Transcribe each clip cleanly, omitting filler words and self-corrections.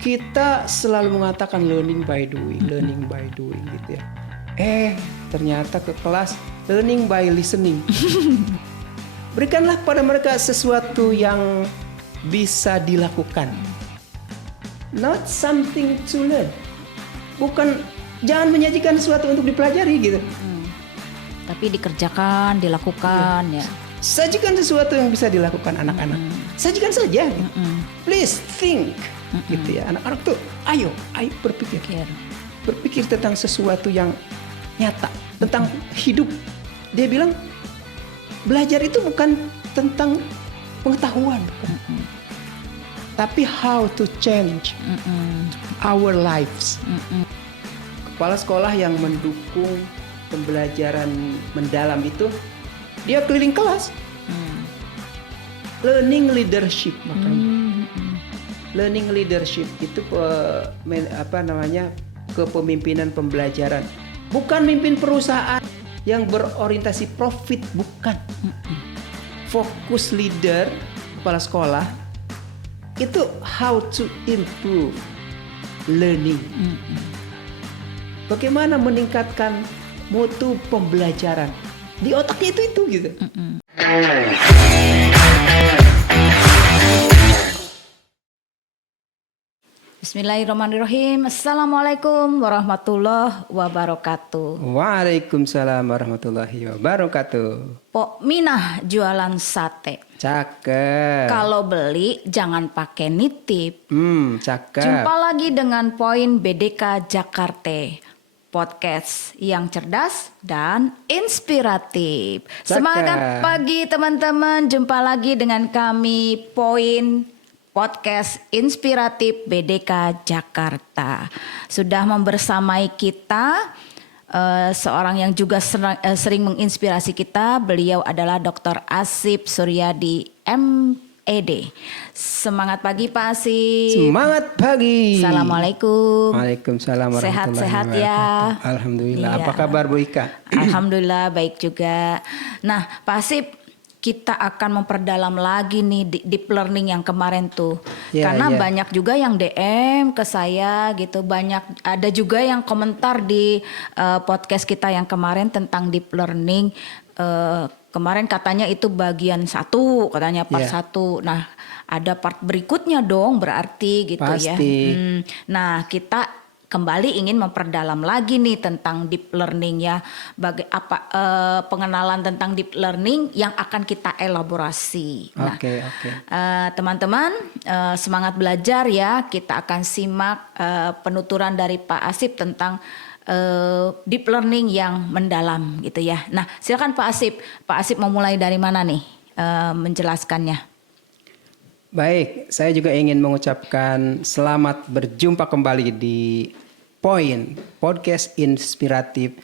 Kita selalu mengatakan learning by doing gitu ya. Ternyata ke kelas learning by listening. Berikanlah kepada mereka sesuatu yang bisa dilakukan. Not something to learn. Jangan menyajikan sesuatu untuk dipelajari gitu. Tapi dikerjakan, dilakukan ya. Sajikan sesuatu yang bisa dilakukan anak-anak. Sajikan saja. Gitu. Please think. Gitu ya. Anak-anak tuh ayo berpikir. Berpikir tentang sesuatu yang nyata, tentang hidup. Dia bilang belajar itu bukan tentang pengetahuan, tapi how to change our lives. Kepala sekolah yang mendukung pembelajaran mendalam itu dia keliling kelas. Learning leadership makanya. Learning leadership itu kepemimpinan pembelajaran. Bukan mimpin perusahaan yang berorientasi profit, bukan. Fokus leader kepala sekolah itu how to improve learning. Bagaimana meningkatkan mutu pembelajaran di otaknya itu gitu. Bismillahirrahmanirrahim. Assalamualaikum warahmatullahi wabarakatuh. Waalaikumsalam warahmatullahi wabarakatuh. Pok Minah jualan sate. Cakep. Kalau beli jangan pakai nitip. Cakep. Jumpa lagi dengan Poin BDK Jakarta. Podcast yang cerdas dan inspiratif. Cakep. Semangat pagi teman-teman. Jumpa lagi dengan kami Poin Podcast Inspiratif BDK Jakarta. Sudah membersamai kita seorang yang juga sering menginspirasi kita. Beliau adalah Dr. Asip Suryadi MED. Semangat pagi Pak Asip. Semangat pagi. Assalamualaikum. Waalaikumsalam warahmatullahi Sehat-sehat wabarakatuh. ya. Alhamdulillah. Iya. Apa kabar Bu Ika? Alhamdulillah baik juga. Nah Pak Asip, kita akan memperdalam lagi nih deep learning yang kemarin tuh. Karena banyak juga yang DM ke saya gitu. Ada juga yang komentar di podcast kita yang kemarin tentang deep learning. Kemarin katanya itu bagian 1, katanya part 1. Nah, ada part berikutnya dong berarti gitu. Pasti. Ya. Nah, kita kembali ingin memperdalam lagi nih tentang deep learning ya. Pengenalan tentang deep learning yang akan kita elaborasi. Oke. Teman-teman semangat belajar ya. Kita akan simak penuturan dari Pak Asip tentang deep learning yang mendalam gitu ya. Nah, silakan Pak Asip. Pak Asip mau mulai dari mana nih menjelaskannya? Baik, saya juga ingin mengucapkan selamat berjumpa kembali di Poin Podcast Inspiratif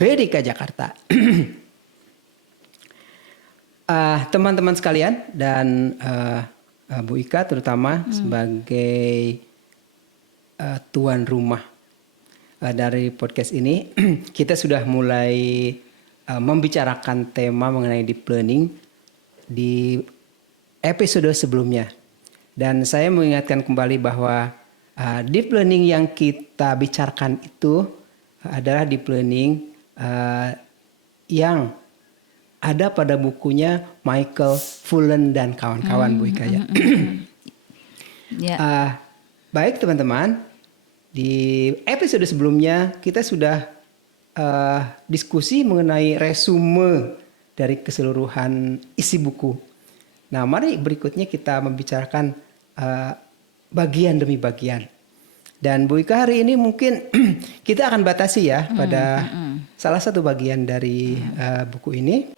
BDK Jakarta. Teman-teman sekalian dan Bu Ika terutama sebagai tuan rumah dari podcast ini, kita sudah mulai membicarakan tema mengenai deep learning di episode sebelumnya. Dan saya mengingatkan kembali bahwa deep learning yang kita bicarakan itu adalah deep learning yang ada pada bukunya Michael Fullen dan kawan-kawan Bu Ika ya. Baik teman-teman, di episode sebelumnya kita sudah diskusi mengenai resume dari keseluruhan isi buku. Nah, mari berikutnya kita membicarakan bagian demi bagian. Dan Bu Ika hari ini mungkin kita akan batasi ya pada salah satu bagian dari buku ini.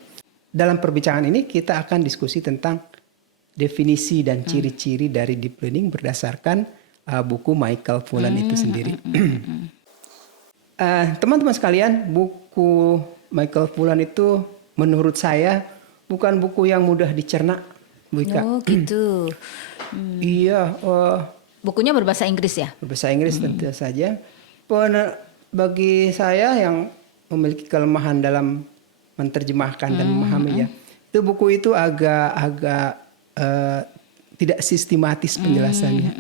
Dalam perbincangan ini kita akan diskusi tentang definisi dan ciri-ciri dari deep learning berdasarkan buku Michael Fullen itu sendiri. Teman-teman sekalian, buku Michael Fullen itu menurut saya bukan buku yang mudah dicerna. Bu Ika. Oh gitu. Iya. Bukunya berbahasa Inggris ya? Berbahasa Inggris tentu saja. Bagi saya yang memiliki kelemahan dalam menerjemahkan dan memahami ya, itu buku itu agak tidak sistematis penjelasannya.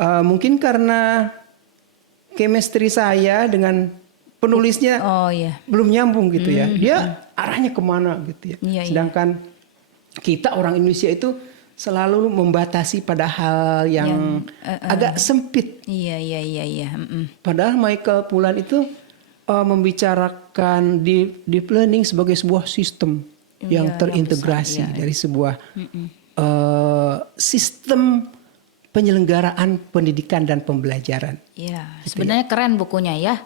Mungkin karena chemistry saya dengan penulisnya Oh iya. belum nyambung gitu ya. Dia arahnya kemana gitu ya. Iya, iya. Sedangkan kita orang Indonesia itu selalu membatasi pada hal yang agak sempit. Iya. Padahal Michael Pollan itu membicarakan deep learning sebagai sebuah sistem yang Iya, terintegrasi yang besar, iya. dari sebuah sistem penyelenggaraan pendidikan dan pembelajaran. Iya, sebenarnya keren bukunya ya.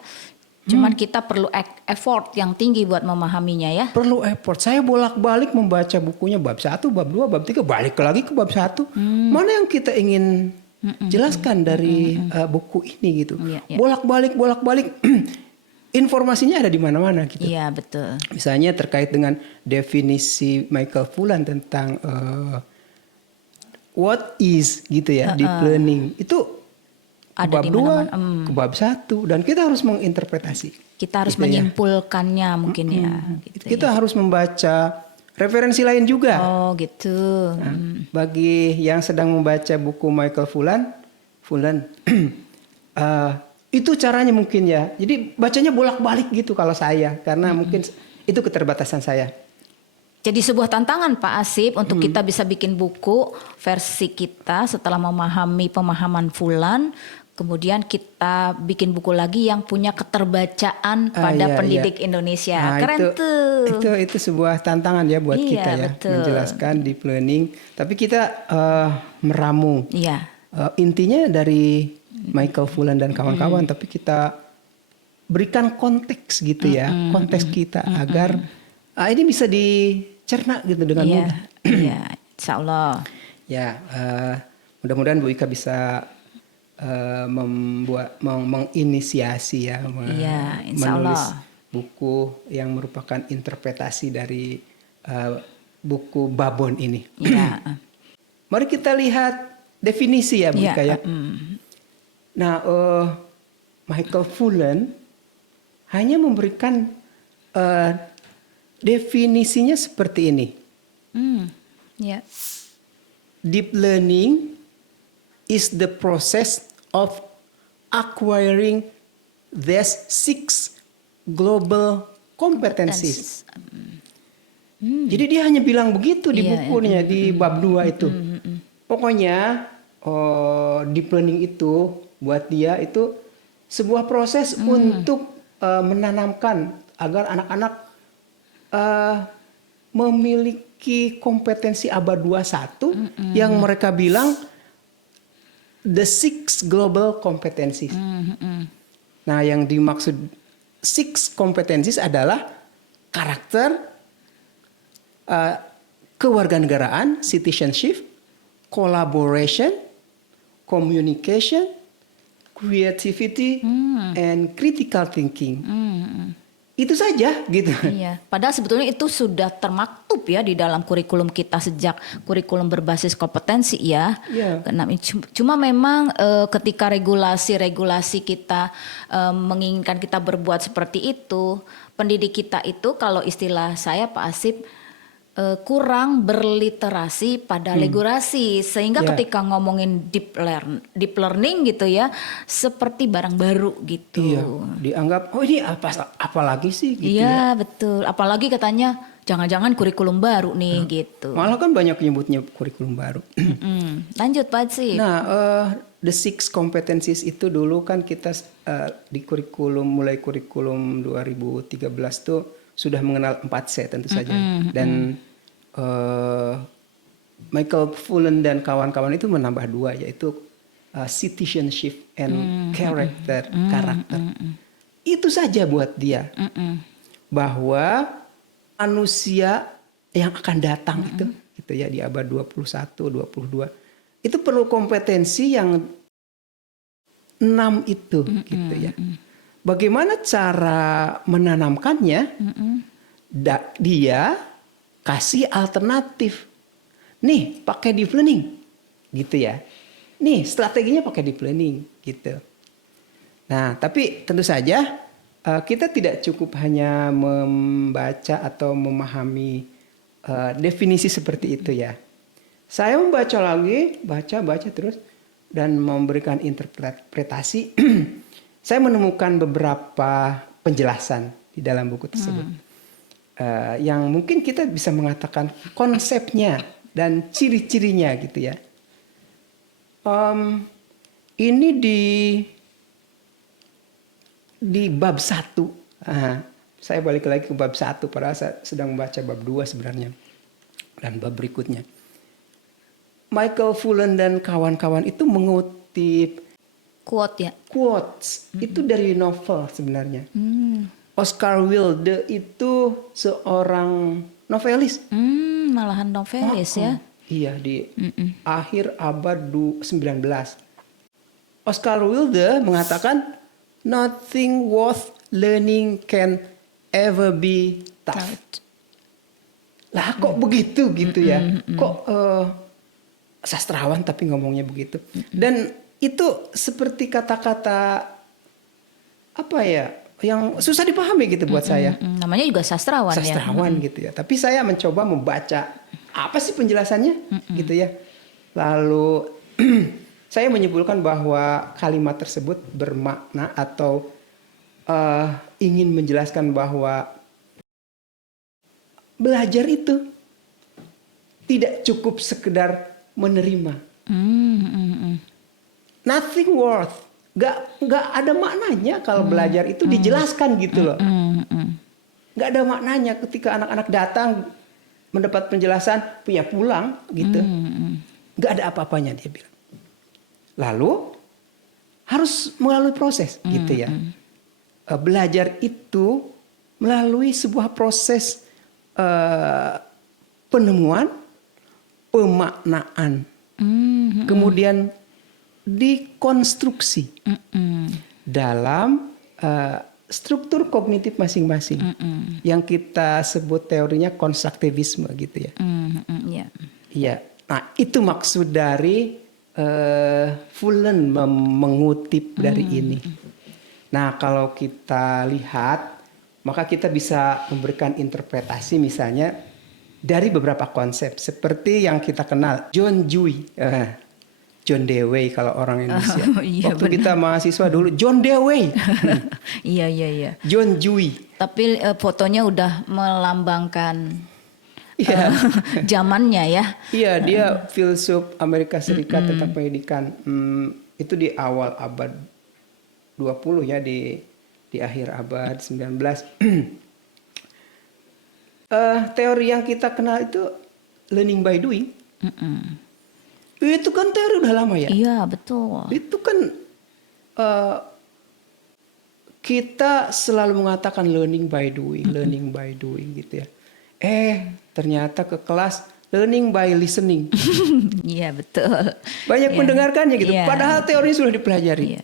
Cuman kita perlu effort yang tinggi buat memahaminya ya. Perlu effort. Saya bolak-balik membaca bukunya bab 1, bab 2, bab 3, balik lagi ke bab 1. Mana yang kita ingin jelaskan dari buku ini gitu. Iya, iya. Bolak-balik. Informasinya ada di mana-mana gitu. Iya, betul. Misalnya terkait dengan definisi Michael Pollan tentang what is gitu ya, deep learning. Itu Ada bab di 2, mana-mana. ke bab 1 dan kita harus menginterpretasi. Kita harus Gitu ya. menyimpulkannya mungkin ya. Gitu Kita ya. harus membaca referensi lain juga. Oh gitu. Nah, bagi yang sedang membaca buku Michael Pollan, itu caranya mungkin ya. Jadi bacanya bolak-balik gitu kalau saya, karena mungkin itu keterbatasan saya. Jadi sebuah tantangan Pak Asip untuk kita bisa bikin buku versi kita setelah memahami pemahaman Pollan. Kemudian kita bikin buku lagi yang punya keterbacaan pada Iya, pendidik Indonesia. Nah, Keren tuh. Itu sebuah tantangan ya buat Iya, kita ya, betul. menjelaskan deep learning. Tapi kita meramu. Iya. Intinya dari Michael Pollan dan kawan-kawan, tapi kita berikan konteks gitu ya, konteks kita agar ini bisa dicerna gitu dengan Iya. mudah. Iya. Insya Allah. Ya, mudah-mudahan Bu Ika bisa menginisiasi ya, Iya, insya menulis Allah. buku yang merupakan interpretasi dari buku Babon ini. Iya. Mari kita lihat definisi ya Bu Iya. Ika ya. Nah, Michael Pollan hanya memberikan definisinya seperti ini. Iya. Deep learning is the process of acquiring these 6 global competencies. Jadi dia hanya bilang begitu di Iya, bukunya di bab 2 itu. Pokoknya deep learning itu buat dia itu sebuah proses untuk menanamkan agar anak-anak memiliki kompetensi abad 21 yang mereka bilang the 6 global competencies. Nah, yang dimaksud 6 competencies adalah karakter, kewarganegaraan, citizenship, collaboration, communication, creativity, and critical thinking. Itu saja gitu. Iya, padahal sebetulnya itu sudah termaktub ya di dalam kurikulum kita sejak kurikulum berbasis kompetensi ya. Iya. Cuma memang ketika regulasi kita menginginkan kita berbuat seperti itu, pendidik kita itu kalau istilah saya Pak Asip kurang berliterasi pada regulasi sehingga Ya. ketika ngomongin deep learning gitu ya seperti barang baru gitu. Iya, dianggap ini apa lagi sih gitu Iya ya. betul, apalagi katanya jangan-jangan kurikulum baru nih gitu. Malah kan banyak nyebutnya kurikulum baru. Lanjut Pak Asip. Nah, the 6 competencies itu dulu kan kita di mulai kurikulum 2013 tuh sudah mengenal 4C tentu saja. Dan Michael Pollan dan kawan-kawan itu menambah 2 yaitu citizenship and karakter. Itu saja buat dia. Bahwa manusia yang akan datang itu gitu ya di abad 21, 22 itu perlu kompetensi yang 6 itu gitu ya. Bagaimana cara menanamkannya? Dia kasih alternatif. Nih, pakai deep learning. Gitu ya. Nih, strateginya pakai deep learning gitu. Nah, tapi tentu saja kita tidak cukup hanya membaca atau memahami definisi seperti itu ya. Saya membaca lagi, baca terus. dan memberikan interpretasi, saya menemukan beberapa penjelasan di dalam buku tersebut. Yang mungkin kita bisa mengatakan konsepnya dan ciri-cirinya gitu ya. Ini di bab 1. Saya balik lagi ke bab 1 padahal saya sedang membaca bab 2 sebenarnya. Dan bab berikutnya. Michael Fullan dan kawan-kawan itu mengutip quotes itu dari novel sebenarnya. Oscar Wilde itu seorang novelis. Malahan novelis ya. Iya, di akhir abad 19. Oscar Wilde mengatakan nothing worth learning can ever be taught. Lah kok begitu gitu ya? Kok sastrawan tapi ngomongnya begitu. Dan itu seperti kata-kata apa ya? Yang susah dipahami gitu buat saya. Namanya juga sastrawan ya. Sastrawan gitu ya. Tapi saya mencoba membaca apa sih penjelasannya gitu ya. Lalu saya menyimpulkan bahwa kalimat tersebut bermakna atau ingin menjelaskan bahwa belajar itu tidak cukup sekedar menerima. Nothing worth. Gak ada maknanya kalau belajar itu dijelaskan gitu loh. Gak ada maknanya ketika anak-anak datang mendapat penjelasan punya pulang gitu. Gak ada apa-apanya dia bilang. Lalu harus melalui proses gitu ya. Belajar itu melalui sebuah proses penemuan, pemaknaan, kemudian dikonstruksi dalam struktur kognitif masing-masing yang kita sebut teorinya konstruktivisme gitu ya. Iya. Nah itu maksud dari Fullan mengutip dari ini. Nah kalau kita lihat maka kita bisa memberikan interpretasi misalnya dari beberapa konsep seperti yang kita kenal John Dewey. John Dewey kalau orang Indonesia. Waktu benar. Kita mahasiswa dulu John Dewey. Iya. John Dewey. Tapi fotonya udah melambangkan zamannya ya. Iya, dia filsuf Amerika Serikat tentang pendidikan. Itu di awal abad 20 ya, di akhir abad 19. Teori yang kita kenal itu learning by doing. Itu kan teori udah lama ya. Iya betul. Itu kan kita selalu mengatakan learning by doing gitu ya. Ternyata ke kelas learning by listening. Iya betul. Banyak mendengarkannya gitu. Padahal teorinya sudah dipelajari. Iya.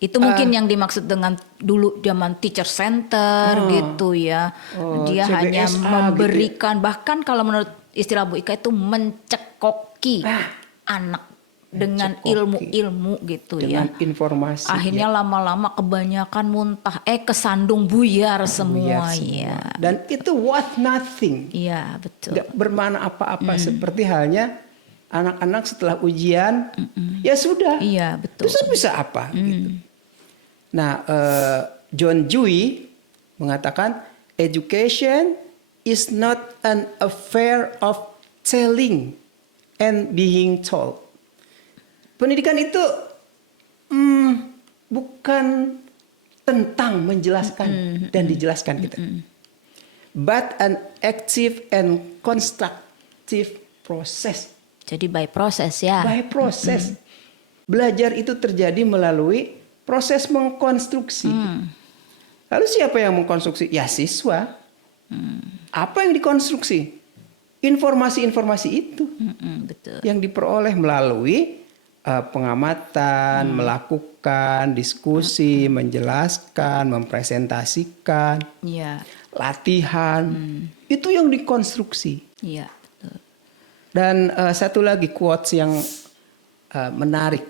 Itu mungkin yang dimaksud dengan dulu zaman teacher center gitu ya. Dia CBSA hanya memberikan gitu ya. Bahkan kalau menurut istilah Bu Ika itu mencekoki anak dengan ilmu-ilmu gitu dengan ya. Informasi. Akhirnya lama-lama kebanyakan muntah, kesandung buyar semua ya. Dan itu worth nothing. Iya betul. Gak bermakna apa-apa seperti halnya anak-anak setelah ujian ya sudah. Iya betul. Bisa apa gitu. Nah, John Dewey mengatakan education is not an affair of telling and being told. Pendidikan itu bukan tentang menjelaskan dan dijelaskan gitu. But an active and constructive process. Jadi by process ya. By process. Belajar itu terjadi melalui proses mengkonstruksi. Lalu siapa yang mengkonstruksi? Ya siswa. Apa yang dikonstruksi? Informasi-informasi itu. Betul. Yang diperoleh melalui pengamatan, melakukan diskusi, menjelaskan, mempresentasikan, latihan. Itu yang dikonstruksi. Iya, betul. Dan satu lagi quotes yang menarik.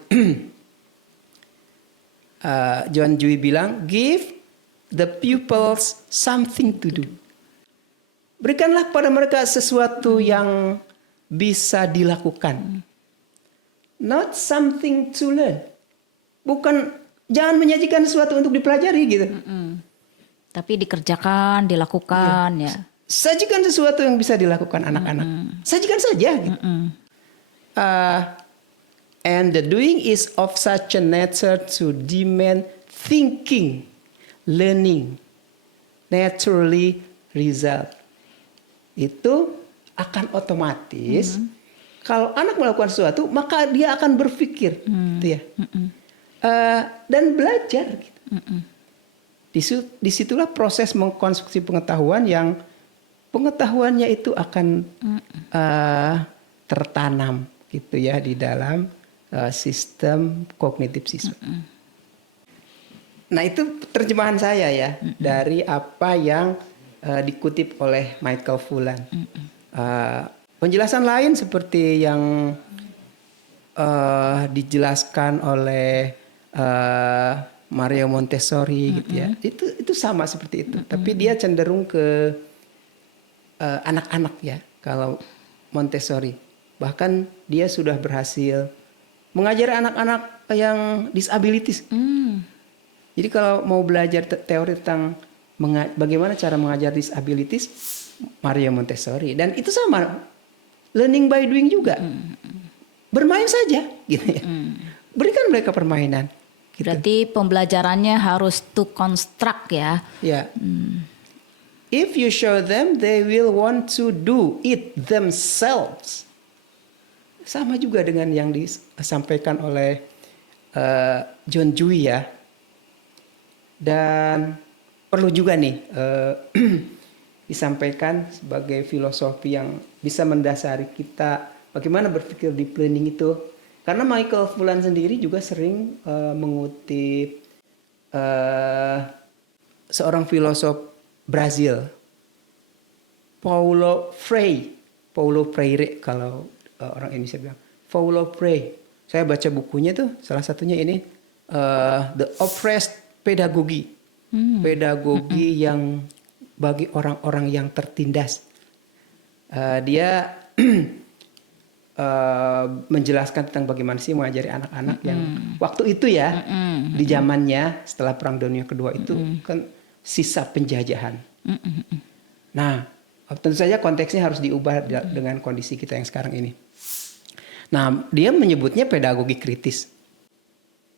John Dewey bilang, give the pupils something to do. Berikanlah pada mereka sesuatu yang bisa dilakukan. not something to learn. Bukan, jangan menyajikan sesuatu untuk dipelajari gitu. Tapi dikerjakan, dilakukan ya. Sajikan sesuatu yang bisa dilakukan anak-anak. Sajikan saja gitu. And the doing is of such a nature to demand thinking, learning, naturally result. Itu akan otomatis kalau anak melakukan sesuatu maka dia akan berpikir, gitu ya, dan belajar. Gitu. Disitulah proses mengkonstruksi pengetahuan yang pengetahuannya itu akan tertanam, gitu ya, di dalam sistem kognitif siswa. Nah itu terjemahan saya ya dari apa yang dikutip oleh Michael Fullan. Penjelasan lain seperti yang dijelaskan oleh Maria Montessori gitu ya, itu sama seperti itu. Tapi dia cenderung ke anak-anak ya. Kalau Montessori, bahkan dia sudah berhasil mengajar anak-anak yang disabilities. Jadi kalau mau belajar teori tentang bagaimana cara mengajar disabilities, Maria Montessori. Dan itu sama, learning by doing juga. Bermain saja, gitu ya. Berikan mereka permainan. Gitu. Berarti pembelajarannya harus to construct ya. Ya. If you show them, they will want to do it themselves. Sama juga dengan yang disampaikan oleh John Dewey ya. Dan perlu juga nih disampaikan sebagai filosofi yang bisa mendasari kita bagaimana berpikir deep learning itu. Karena Michael Fullan sendiri juga sering mengutip seorang filosof Brazil, Paulo Freire kalau orang Indonesia bilang. Paulo Freire. Saya baca bukunya tuh, salah satunya ini The Oppressed Pedagogy. Pedagogi yang bagi orang-orang yang tertindas. Dia menjelaskan tentang bagaimana sih mengajari anak-anak yang waktu itu ya, di zamannya setelah Perang Dunia Kedua itu kan sisa penjajahan. Nah, tentu saja konteksnya harus diubah dengan kondisi kita yang sekarang ini. Nah, dia menyebutnya pedagogi kritis.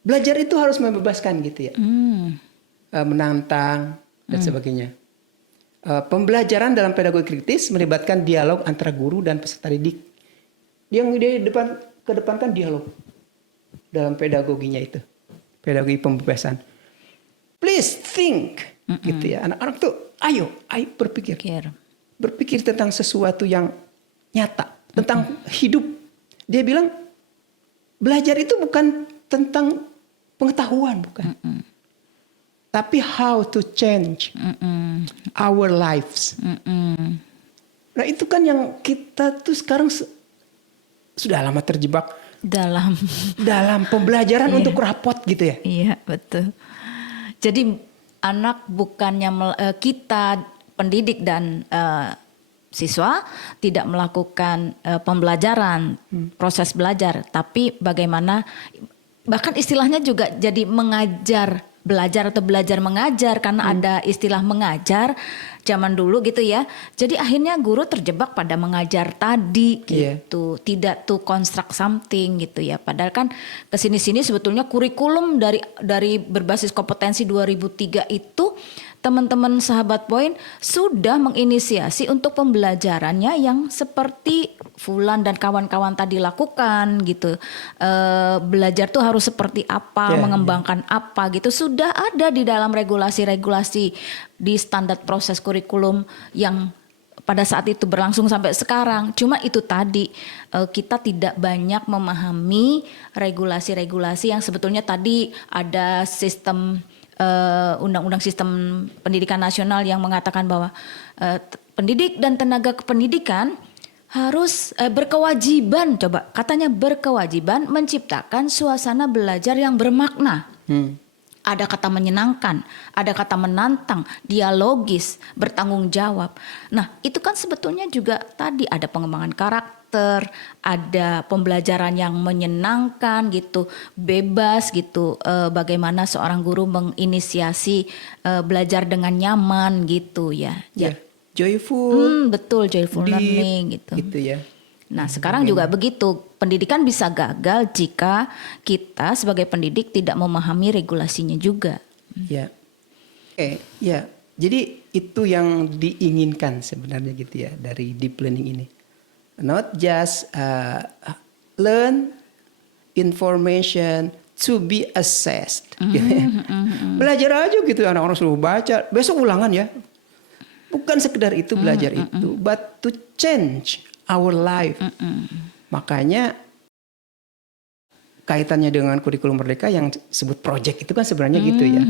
Belajar itu harus membebaskan gitu ya, menantang dan sebagainya. Pembelajaran dalam pedagogi kritis melibatkan dialog antara guru dan peserta didik. Yang kedepankan dialog dalam pedagoginya itu, pedagogi pembebasan. Please think, gitu ya. Anak-anak tuh, ayo berpikir tentang sesuatu yang nyata, tentang hidup. Dia bilang belajar itu bukan tentang pengetahuan, bukan. Tapi how to change our lives. Nah itu kan yang kita tuh sekarang sudah lama terjebak dalam pembelajaran untuk rapot gitu ya. Iya betul. Jadi anak bukannya kita pendidik dan siswa tidak melakukan pembelajaran, proses belajar, tapi bagaimana, bahkan istilahnya juga jadi mengajar belajar atau belajar mengajar, karena ada istilah mengajar zaman dulu gitu ya. Jadi akhirnya guru terjebak pada mengajar tadi gitu, tidak to construct something gitu ya. Padahal kan kesini-sini sebetulnya kurikulum dari berbasis kompetensi 2003 itu teman-teman sahabat poin sudah menginisiasi untuk pembelajarannya yang seperti Fullan dan kawan-kawan tadi lakukan gitu. Belajar tuh harus seperti apa, mengembangkan apa gitu. Sudah ada di dalam regulasi-regulasi di standar proses kurikulum yang pada saat itu berlangsung sampai sekarang. Cuma itu tadi kita tidak banyak memahami regulasi-regulasi yang sebetulnya tadi ada sistem Undang-Undang Sistem Pendidikan Nasional yang mengatakan bahwa pendidik dan tenaga kependidikan harus berkewajiban, katanya berkewajiban menciptakan suasana belajar yang bermakna. Ada kata menyenangkan, ada kata menantang, dialogis, bertanggung jawab. Nah itu kan sebetulnya juga tadi ada pengembangan karakter, karakter, ada pembelajaran yang menyenangkan gitu, bebas gitu. Bagaimana seorang guru menginisiasi belajar dengan nyaman gitu ya. Ya, joyful Betul, joyful deep, learning gitu. gitu ya. Nah, sekarang juga begitu. Pendidikan bisa gagal jika kita sebagai pendidik tidak memahami regulasinya juga. Ya. Ya. Jadi itu yang diinginkan sebenarnya gitu ya dari deep learning ini. Not just learn information to be assessed. Gitu ya. Belajar aja gitu anak-orang suruh baca, besok ulangan ya. Bukan sekedar itu belajar itu, but to change our life. Makanya kaitannya dengan kurikulum merdeka yang sebut project itu kan sebenarnya gitu ya.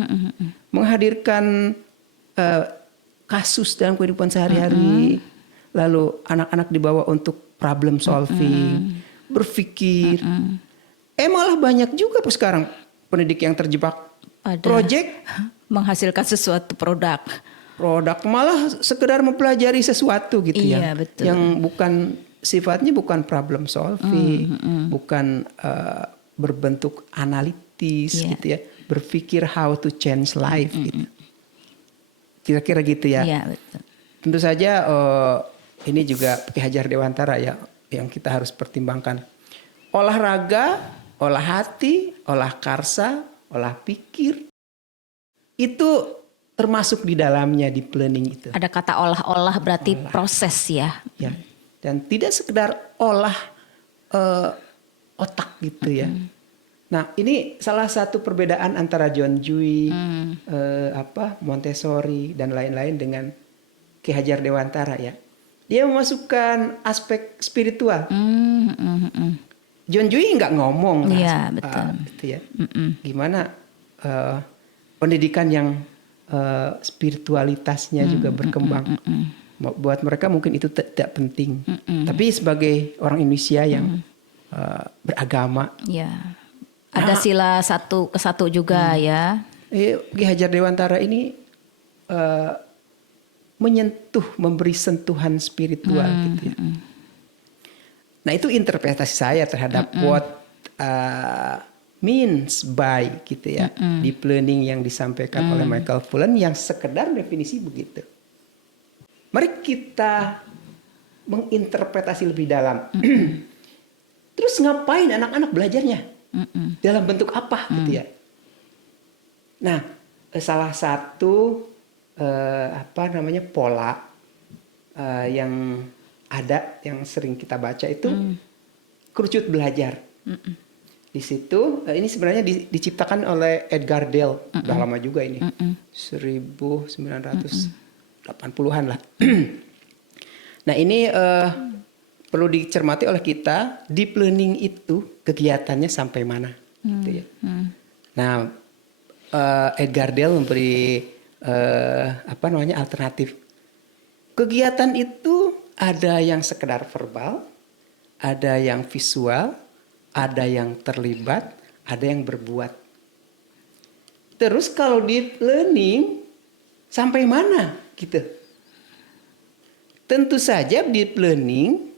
Menghadirkan kasus dalam kehidupan sehari-hari, lalu anak-anak dibawa untuk problem solving, berpikir. Malah banyak juga sekarang pendidik yang terjebak Pada project, menghasilkan sesuatu produk malah sekedar mempelajari sesuatu gitu Iya, betul. yang bukan sifatnya bukan problem solving, bukan berbentuk analitis gitu ya, berpikir how to change life gitu. Kira-kira gitu ya. Iya, betul. Tentu saja ini juga Ki Hajar Dewantara ya yang kita harus pertimbangkan. Olahraga, olah hati, olah karsa, olah pikir itu termasuk di dalamnya di planning itu. Ada kata olah-olah berarti proses ya. Ya. Dan tidak sekedar olah otak gitu ya. Nah, ini salah satu perbedaan antara John Dewey, Montessori dan lain-lain dengan Ki Hajar Dewantara ya. Dia memasukkan aspek spiritual. John Dewey nggak ngomong, Iya, betul. gitu ya. Gimana pendidikan yang spiritualitasnya juga berkembang. Buat mereka mungkin itu tidak penting. Tapi sebagai orang Indonesia yang beragama, Ya. Ada sila satu kesatu juga ya. Ki Hajar Dewantara ini menyentuh, memberi sentuhan spiritual gitu ya. Nah itu interpretasi saya terhadap what means by gitu ya, deep learning yang disampaikan oleh Michael Fullan yang sekedar definisi begitu. Mari kita menginterpretasi lebih dalam. Terus ngapain anak-anak belajarnya? Dalam bentuk apa gitu ya? Nah, salah satu pola yang ada yang sering kita baca itu kerucut belajar. Di situ ini sebenarnya diciptakan oleh Edgar Dale, udah lama juga ini, 1980-an lah. Nah ini perlu dicermati oleh kita, deep learning itu kegiatannya sampai mana, gitu ya. Nah Edgar Dale memberi alternatif. Kegiatan itu ada yang sekedar verbal, ada yang visual, ada yang terlibat, ada yang berbuat. Terus kalau deep learning sampai mana gitu? Tentu saja deep learning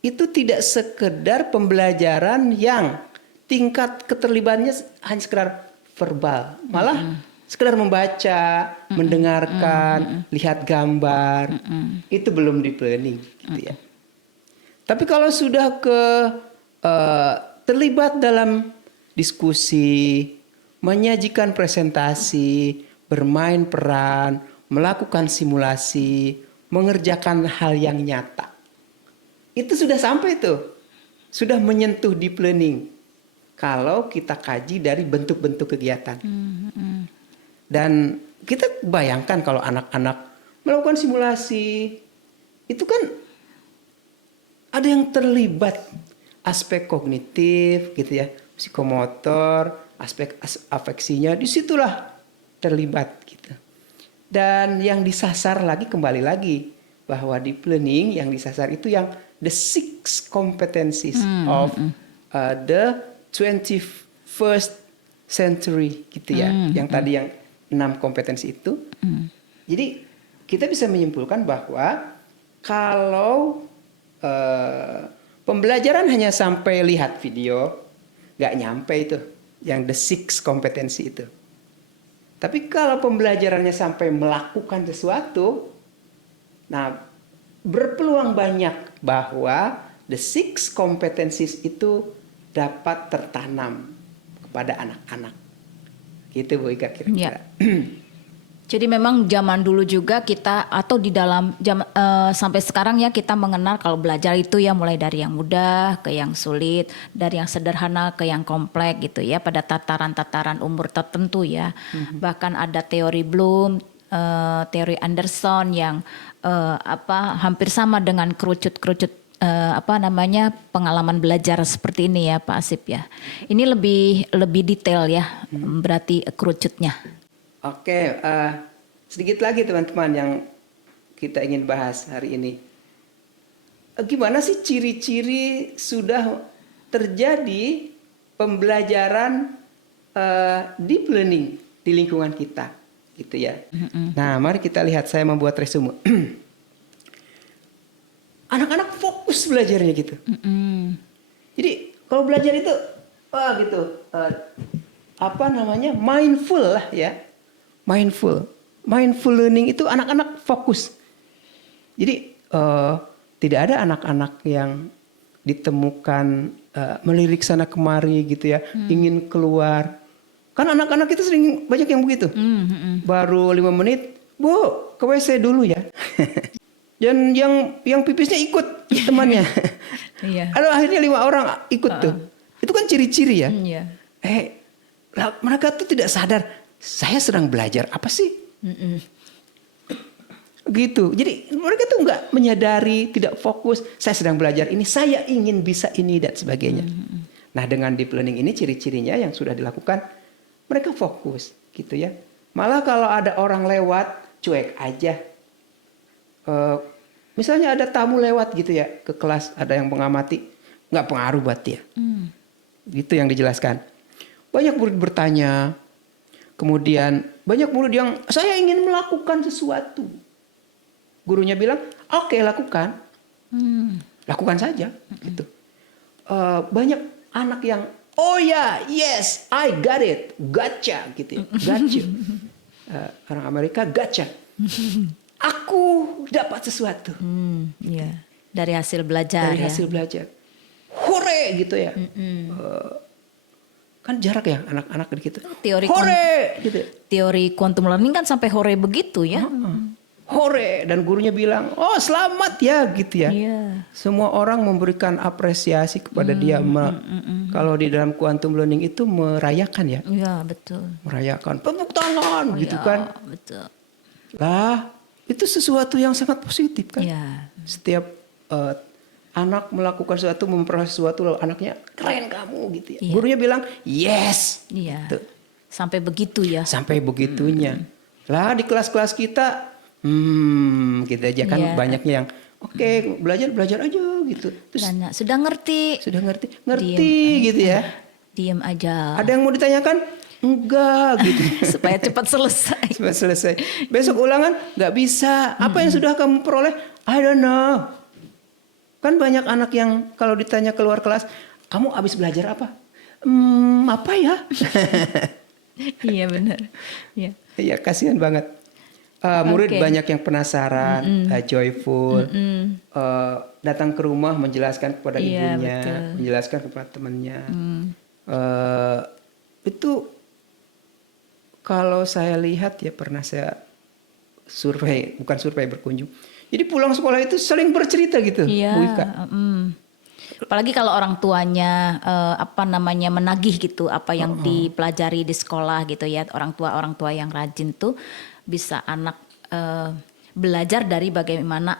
itu tidak sekedar pembelajaran yang tingkat keterlibatannya hanya sekedar verbal, malah sekedar membaca, mendengarkan, lihat gambar, itu belum deep learning, gitu ya. Tapi kalau sudah terlibat dalam diskusi, menyajikan presentasi, bermain peran, melakukan simulasi, mengerjakan hal yang nyata, itu sudah sampai tuh, sudah menyentuh deep learning. Kalau kita kaji dari bentuk-bentuk kegiatan. Dan kita bayangkan kalau anak-anak melakukan simulasi, itu kan ada yang terlibat aspek kognitif gitu ya, psikomotor, aspek afeksinya, disitulah terlibat gitu. Dan yang disasar lagi kembali lagi bahwa deep learning yang disasar itu yang the 6 competencies of the 21st century gitu ya. Yang tadi yang 6 kompetensi itu. Jadi kita bisa menyimpulkan bahwa kalau Pembelajaran hanya sampai lihat video, nggak nyampe itu, yang the six kompetensi itu. Tapi kalau pembelajarannya sampai melakukan sesuatu, nah berpeluang banyak bahwa the six competencies itu dapat tertanam kepada anak-anak. Gitu Bu Ika kira-kira. Jadi memang zaman dulu juga kita atau di dalam sampai sekarang ya kita mengenal kalau belajar itu ya mulai dari yang mudah ke yang sulit, dari yang sederhana ke yang kompleks gitu ya pada tataran-tataran umur tertentu ya. Bahkan ada teori Bloom, teori Anderson yang hampir sama dengan kerucut-kerucut pengalaman belajar seperti ini ya Pak Asip ya. Ini lebih detail ya berarti kerucutnya. Oke, sedikit lagi teman-teman yang kita ingin bahas hari ini. Gimana sih ciri-ciri sudah terjadi pembelajaran deep learning di lingkungan kita, gitu ya. Nah, mari kita lihat, saya membuat resume. Anak-anak fokus belajarnya gitu. Jadi kalau belajar itu, mindful lah ya. Mindful learning itu anak-anak fokus. Jadi tidak ada anak-anak yang ditemukan melirik sana kemari gitu ya, ingin keluar. Kan anak-anak itu sering banyak yang begitu. Baru 5 menit, Bu, ke WC dulu ya. Dan yang pipisnya ikut temannya. Iya. Akhirnya 5 orang ikut tuh. Itu kan ciri-ciri ya. Iya. Mereka tuh tidak sadar. Saya sedang belajar apa sih? Gitu. Jadi mereka tuh nggak menyadari, tidak fokus. Saya sedang belajar ini, saya ingin bisa ini dan sebagainya. Nah dengan deep learning ini ciri-cirinya yang sudah dilakukan, mereka fokus gitu ya. Malah kalau ada orang lewat, cuek aja. Misalnya ada tamu lewat gitu ya ke kelas, ada yang mengamati, nggak pengaruh buat dia. Gitu yang dijelaskan. Banyak murid bertanya. Kemudian banyak murid yang saya ingin melakukan sesuatu. Gurunya bilang, oke, lakukan. Lakukan saja. Gitu. Banyak anak yang, oh ya, yes, I got it. Gotcha. Gitu ya. Gotcha. Orang Amerika, gotcha. Aku dapat sesuatu. Iya. Dari hasil belajar. Dari hasil belajar. Hore gitu ya. Kan jarak ya anak-anak gitu. Hore gitu. Teori quantum learning kan sampai hore begitu ya. Hore, dan gurunya bilang, "Oh, selamat ya," gitu ya. Iya. Semua orang memberikan apresiasi kepada dia. Kalau di dalam quantum learning itu merayakan ya. Iya, betul. Merayakan, tepuk tangan gitu Iya, kan. betul. Lah, itu sesuatu yang sangat positif kan. Iya. Setiap anak melakukan sesuatu, memperoleh sesuatu, lalu anaknya keren kamu gitu ya. Iya. Gurunya bilang yes. Iya. Gitu. Sampai begitu ya. Sampai begitunya. Lah di kelas-kelas kita, gitu aja kan. Iya. Banyaknya yang oke, belajar aja gitu. Terus Sudah ngerti. ngerti gitu ya. Diam aja. Ada yang mau ditanyakan? Enggak gitu. Supaya cepat selesai. Cepat selesai. Besok ulangan nggak bisa. Apa yang sudah kamu peroleh? I don't know. Kan banyak anak yang kalau ditanya keluar kelas, kamu habis belajar apa? Apa ya? Iya benar. Iya. Iya, kasihan banget. Murid banyak yang penasaran, joyful, datang ke rumah menjelaskan kepada ibunya, betul. menjelaskan kepada temannya. Itu kalau saya lihat ya, pernah saya berkunjung. Jadi pulang sekolah itu saling bercerita gitu, Iya. Bu Ika. Apalagi kalau orang tuanya menagih gitu apa yang dipelajari di sekolah gitu ya. Orang tua yang rajin tuh bisa anak belajar dari bagaimana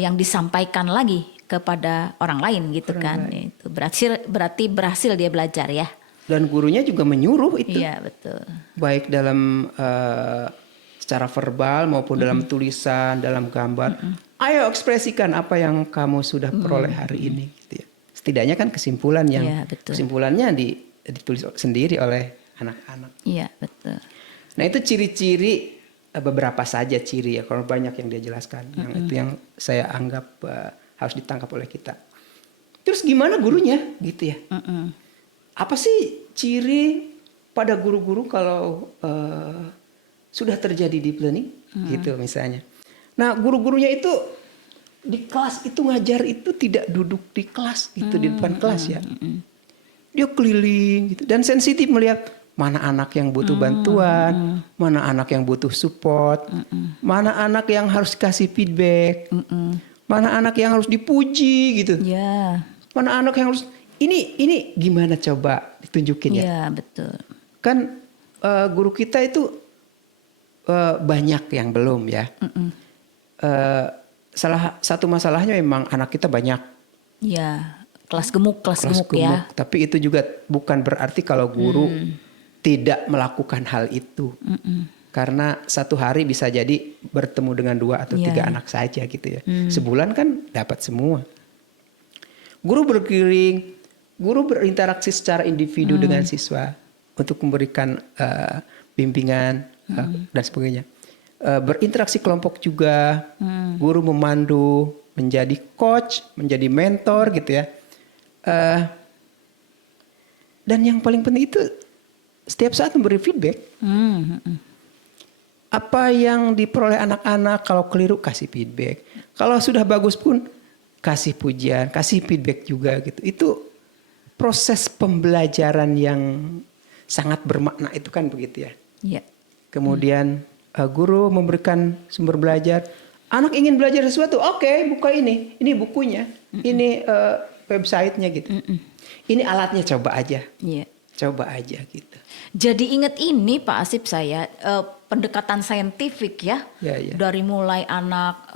yang disampaikan lagi kepada orang lain gitu kan. Itu berarti berhasil dia belajar ya. Dan gurunya juga menyuruh itu. Iya, betul. Baik dalam secara verbal maupun dalam tulisan, dalam gambar. Ayo ekspresikan apa yang kamu sudah peroleh hari ini gitu ya. Setidaknya kan kesimpulan yang kesimpulannya ditulis sendiri oleh anak-anak. Iya, betul. Nah, itu ciri-ciri, beberapa saja ciri ya, kalau banyak yang dia jelaskan. Yang itu yang saya anggap harus ditangkap oleh kita. Terus gimana gurunya gitu ya? Mm-mm. Apa sih ciri pada guru-guru kalau sudah terjadi deep learning gitu misalnya. Nah, guru-gurunya itu di kelas itu ngajar itu tidak duduk di kelas gitu di depan kelas ya. Dia keliling gitu dan sensitif melihat mana anak yang butuh bantuan, mana anak yang butuh support, mana anak yang harus kasih feedback, mana anak yang harus dipuji gitu. Ya, Mana anak yang harus ini gimana coba ditunjukin ya? ya betul. Kan guru kita itu banyak yang belum ya. Salah satu masalahnya memang anak kita banyak Ya, kelas gemuk kelas ya. gemuk, tapi itu juga bukan berarti kalau guru tidak melakukan hal itu. Karena satu hari bisa jadi bertemu dengan 2 atau 3 anak saja gitu ya. Sebulan kan dapat semua. Guru berkeliling, guru berinteraksi secara individu dengan siswa untuk memberikan bimbingan dan sebagainya. Berinteraksi kelompok juga, guru memandu, menjadi coach, menjadi mentor gitu ya. Dan yang paling penting itu setiap saat memberi feedback. Apa yang diperoleh anak-anak kalau keliru kasih feedback. Kalau sudah bagus pun kasih pujian, kasih feedback juga gitu. Itu proses pembelajaran yang sangat bermakna itu kan begitu ya. Ya. Kemudian guru memberikan sumber belajar. Anak ingin belajar sesuatu, oke, buka ini bukunya, ini websitenya gitu. Ini alatnya coba aja, Iya. coba aja gitu. Jadi ingat ini Pak Asip saya pendekatan saintifik ya. Ya, ya. Dari mulai anak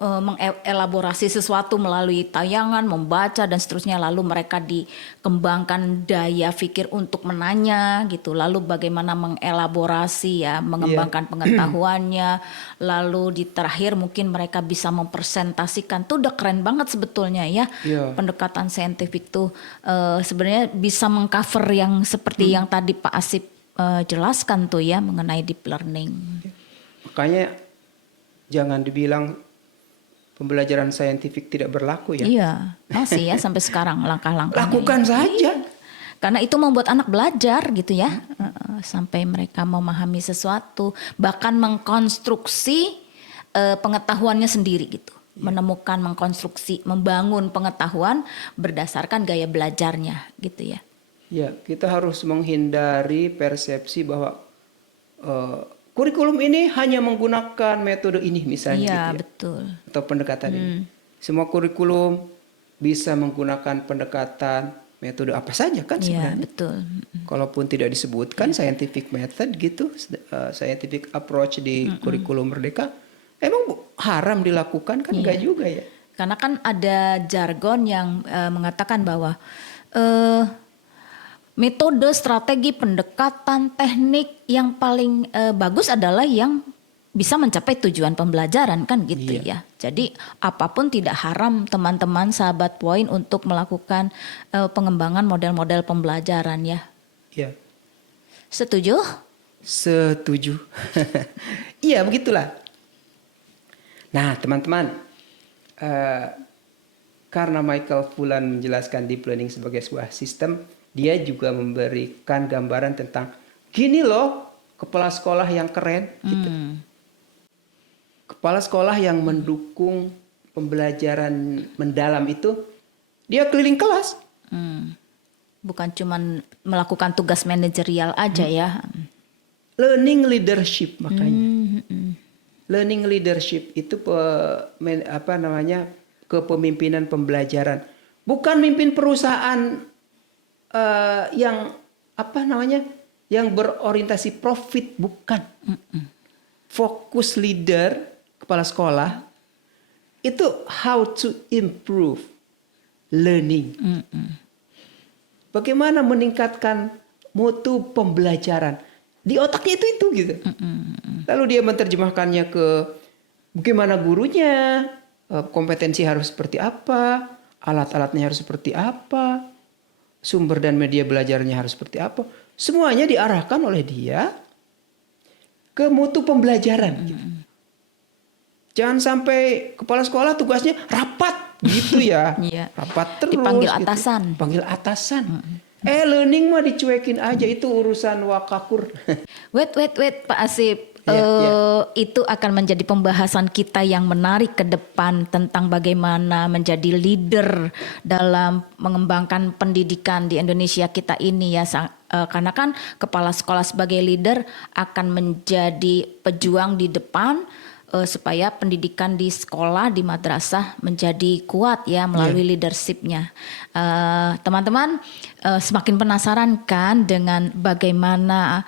mengelaborasi sesuatu melalui tayangan, membaca dan seterusnya, lalu mereka dikembangkan daya pikir untuk menanya gitu, lalu bagaimana mengelaborasi ya, mengembangkan pengetahuannya, lalu di terakhir mungkin mereka bisa mempresentasikan. Tuh udah keren banget sebetulnya ya. Pendekatan saintifik tuh sebenarnya bisa mengcover yang seperti yang tadi Pak Asip jelaskan tuh ya mengenai deep learning. Makanya jangan dibilang pembelajaran saintifik tidak berlaku ya. Iya, masih ya sampai sekarang langkah-langkahnya. Lakukan saja. Karena itu membuat anak belajar gitu ya, sampai mereka memahami sesuatu, bahkan mengkonstruksi pengetahuannya sendiri gitu. Menemukan, mengkonstruksi, membangun pengetahuan berdasarkan gaya belajarnya gitu ya. Ya, kita harus menghindari persepsi bahwa kurikulum ini hanya menggunakan metode ini misalnya gitu ya. Betul. Atau pendekatan ini. Semua kurikulum bisa menggunakan pendekatan metode apa saja kan sebenarnya. Betul. Kalaupun tidak disebutkan scientific method gitu, scientific approach di kurikulum Merdeka, emang haram dilakukan kan? Enggak juga ya. Karena kan ada jargon yang mengatakan bahwa metode, strategi, pendekatan, teknik yang paling bagus adalah yang bisa mencapai tujuan pembelajaran kan gitu ya. Jadi apapun tidak haram teman-teman sahabat Poin untuk melakukan pengembangan model-model pembelajaran ya. Iya. Setuju? Setuju. Iya begitulah. Nah teman-teman, karena Michael Fullan menjelaskan deep learning sebagai sebuah sistem, dia juga memberikan gambaran tentang gini loh kepala sekolah yang keren gitu. Kepala sekolah yang mendukung pembelajaran mendalam itu dia keliling kelas. Bukan cuma melakukan tugas manajerial aja ya. Learning leadership makanya. Learning leadership itu kepemimpinan pembelajaran. Bukan mimpin perusahaan yang yang berorientasi profit, bukan. Fokus leader kepala sekolah itu how to improve learning. Bagaimana meningkatkan mutu pembelajaran di otaknya itu gitu. Lalu dia menerjemahkannya ke bagaimana gurunya, kompetensi harus seperti apa, alat-alatnya harus seperti apa, sumber dan media belajarnya harus seperti apa. Semuanya diarahkan oleh dia ke mutu pembelajaran. Gitu. Jangan sampai kepala sekolah tugasnya rapat gitu ya. Iya. Rapat terus. Dipanggil gitu. atasan. Panggil atasan. Learning mah dicuekin aja, itu urusan wakakur. Wait Pak Asip. Iya. Itu akan menjadi pembahasan kita yang menarik ke depan tentang bagaimana menjadi leader dalam mengembangkan pendidikan di Indonesia kita ini ya. Karena kan kepala sekolah sebagai leader akan menjadi pejuang di depan supaya pendidikan di sekolah, di madrasah menjadi kuat ya melalui leadershipnya. Teman-teman semakin penasaran kan dengan bagaimana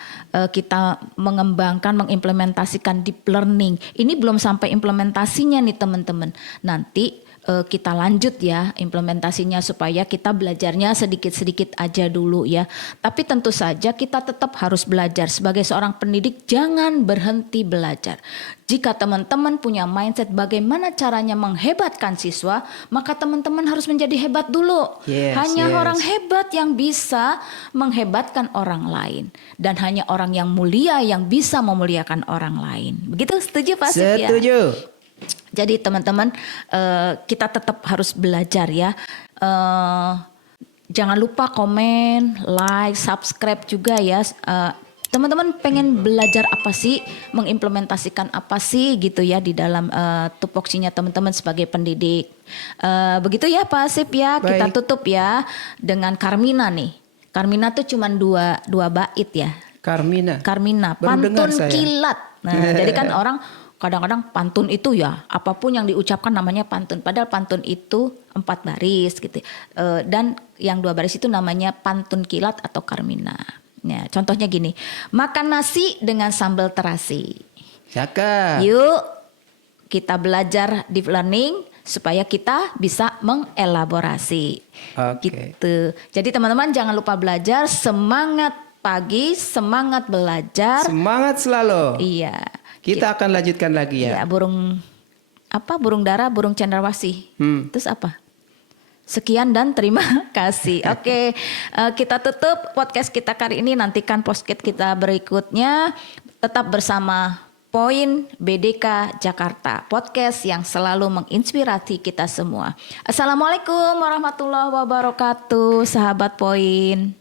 kita mengembangkan, mengimplementasikan deep learning. Ini belum sampai implementasinya nih teman-teman. Nanti kita lanjut ya implementasinya supaya kita belajarnya sedikit-sedikit aja dulu ya. Tapi tentu saja kita tetap harus belajar. Sebagai seorang pendidik jangan berhenti belajar. Jika teman-teman punya mindset bagaimana caranya menghebatkan siswa, maka teman-teman harus menjadi hebat dulu. Hanya orang hebat yang bisa menghebatkan orang lain. Dan hanya orang yang mulia yang bisa memuliakan orang lain. Begitu, setuju Pak Asip ya? Setuju. Jadi teman-teman kita tetap harus belajar ya. Jangan lupa komen, like, subscribe juga ya. Teman-teman pengen belajar apa sih, mengimplementasikan apa sih gitu ya di dalam tupoksinya teman-teman sebagai pendidik. Begitu ya Pak Asip ya. Baik. Kita tutup ya dengan Carmina nih. Carmina tuh cuma dua bait ya. Carmina. Pantun Baru dengar saya. kilat. Nah, jadi kan orang kadang-kadang pantun itu ya apapun yang diucapkan namanya pantun. Padahal pantun itu 4 baris gitu. Dan yang 2 baris itu namanya pantun kilat atau Carmina. Ya, contohnya gini, makan nasi dengan sambal terasi. Cakep. Yuk kita belajar deep learning supaya kita bisa mengelaborasi. Oke. Gitu. Jadi teman-teman jangan lupa belajar, semangat pagi, semangat belajar. Semangat selalu. Iya. Kita akan lanjutkan lagi ya. Ya, burung dara, burung cendrawasih. Terus apa? Sekian dan terima kasih. Oke, kita tutup podcast kita kali ini. Nantikan podcast kita berikutnya. Tetap bersama Poin BDK Jakarta, podcast yang selalu menginspirasi kita semua. Assalamualaikum warahmatullahi wabarakatuh, sahabat Poin.